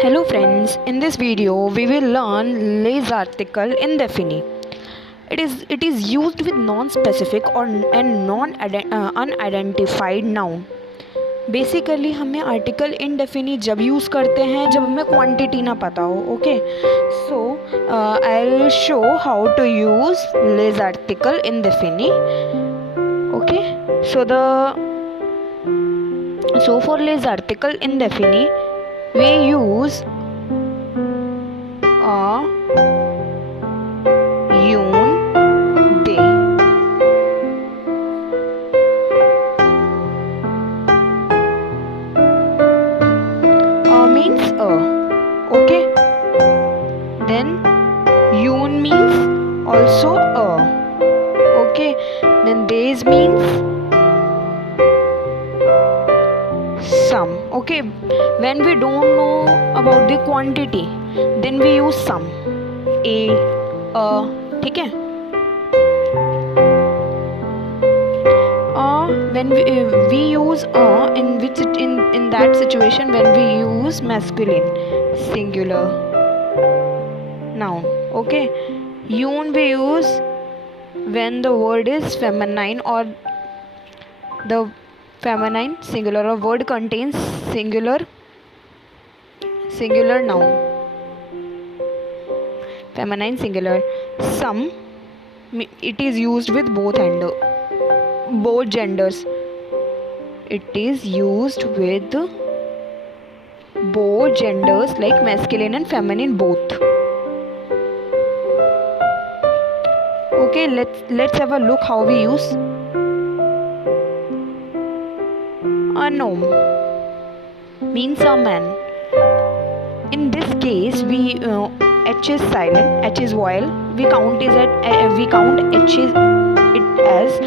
Hello friends, in this video we will learn les article indefinite. It is used with non-specific or and unidentified noun. Basically हमें article indefinite जब use करते हैं जब हमें quantity ना पता हो. Okay, so I will show how to use les article indefinite. Okay, so for les article indefinite we use a, un, they. Means a. Okay, then un means also a. Okay, then days means some. Okay, when we don't know about the quantity then we use some, a, ठीक है. When we use in that situation when we use masculine singular noun. Okay, un we use when the word is feminine or the feminine singular or word contains singular noun, feminine singular. Some, it is used with both genders. It is used with both genders like masculine and feminine both. Okay, let's have a look how we use a gnome. Means a man. In this case we h is silent, h is vowel. We count h is it as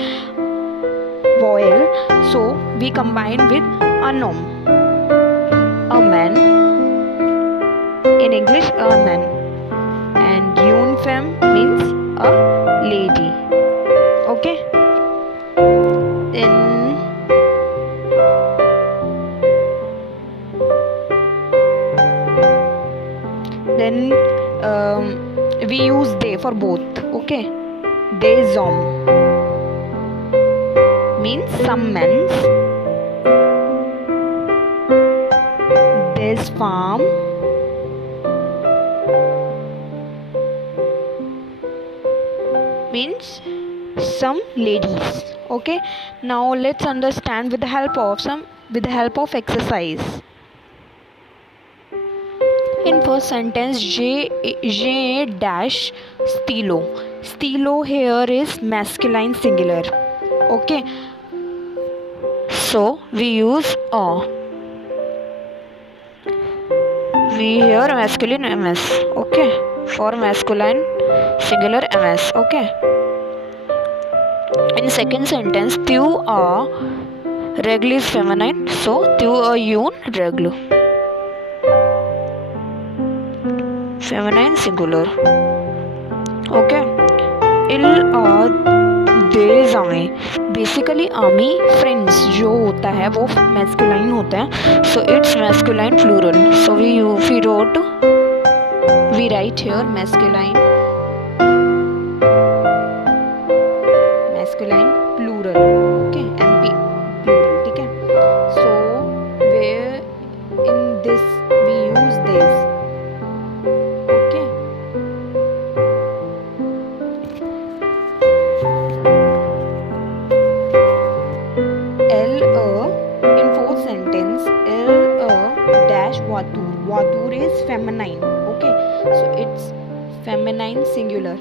vowel, so we combine with a gnome, a man. In English, a man. And une femme means a lady. Okay, then we use they for both. Okay, des hommes means some men's, des femmes means some ladies. Okay, now let's understand with the help of exercise. In first sentence, J dash stilo. Stilo here is masculine singular. Okay, so we use a. We here masculine ms. Okay, for masculine singular ms. Okay. In second sentence, tu a regl is feminine, so tu a un regl. Feminine singular. Okay. Il a des amis. Basically आमी friends जो होता है वो masculine होता है, so it's masculine plural. So we write here masculine plural. Okay, MP plural. ठीक है. So where in this we use this. Okay. In fourth sentence, dash vatur. Vatur is feminine. Okay, so it's feminine singular.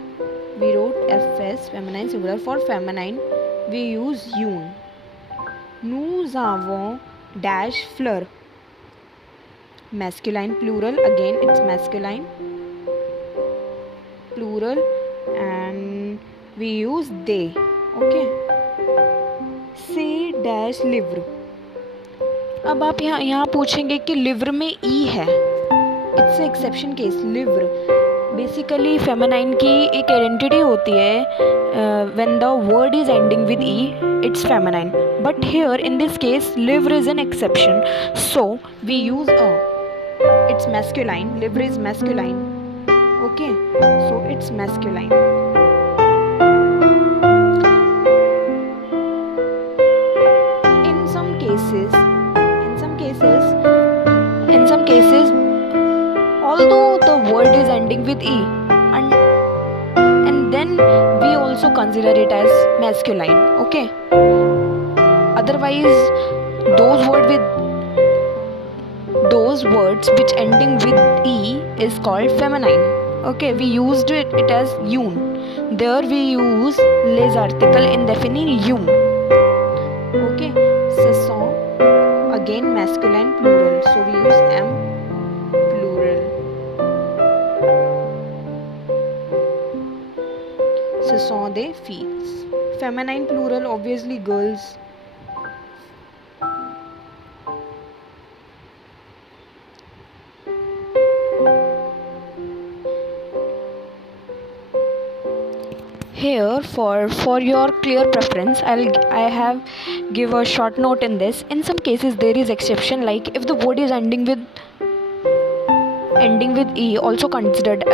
We wrote fs feminine singular. For feminine we use une. Nous avons dash fleur. Masculine plural, again it's masculine plural and we use they. Okay, say dash livre. अब आप यहाँ पूछेंगे कि लिव्र में E है. It's exception case. लिव्र basically feminine की एक आइडेंटिटी होती है. When the word is ending with E it's feminine, but here in this case लिव्र is an exception, so we use a. it's masculine. Liver is masculine. Okay, so it's masculine. In some cases, although the word is ending with e, and then we also consider it as masculine. Okay. Otherwise, those words which ending with e is called feminine. Okay, we used it as yoon. There we use les article indefinite yoon. Okay, ce sont again masculine plural, so we use m plural. Ce sont des filles. Feminine plural, obviously girls. Here, for your clear preference, I have give a short note in this. In some cases, there is exception, like if the word is ending with e, also considered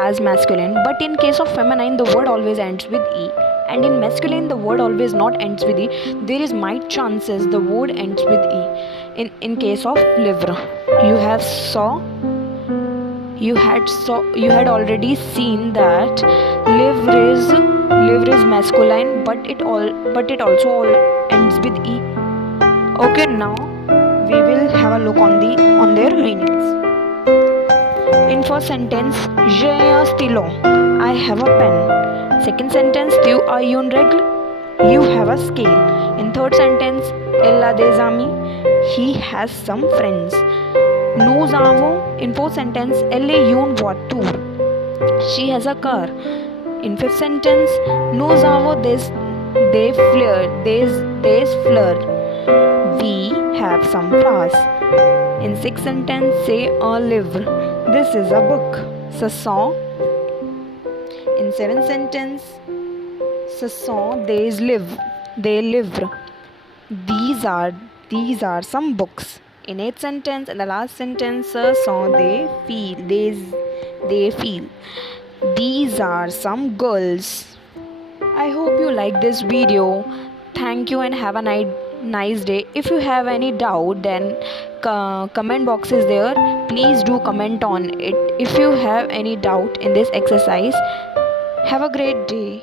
as masculine. But in case of feminine, the word always ends with e, and in masculine, the word always not ends with e. There is might chances the word ends with e. In case of livre, you had already seen that livre is masculine, but it also ends with e. Okay, now we will have a look on their meanings. In first sentence, j'ai un stylo, I have a pen. Second sentence, tu as une règle, you have a scale. In third sentence, elle a des amis, he has some friends. Nous avons, in fourth sentence, elle a une voiture, she has a car. In fifth sentence, nous avons des fleurs, we have some flowers. In sixth sentence, c'est un livre, this is a book. Ce sont. In seventh sentence, ce sont des livres, these are some books. In eighth sentence and the last sentence, ce sont des filles, these are some girls. I hope you like this video. Thank you and have a nice day. If you have any doubt, then comment box is there. Please do comment on it if you have any doubt in this exercise. Have a great day.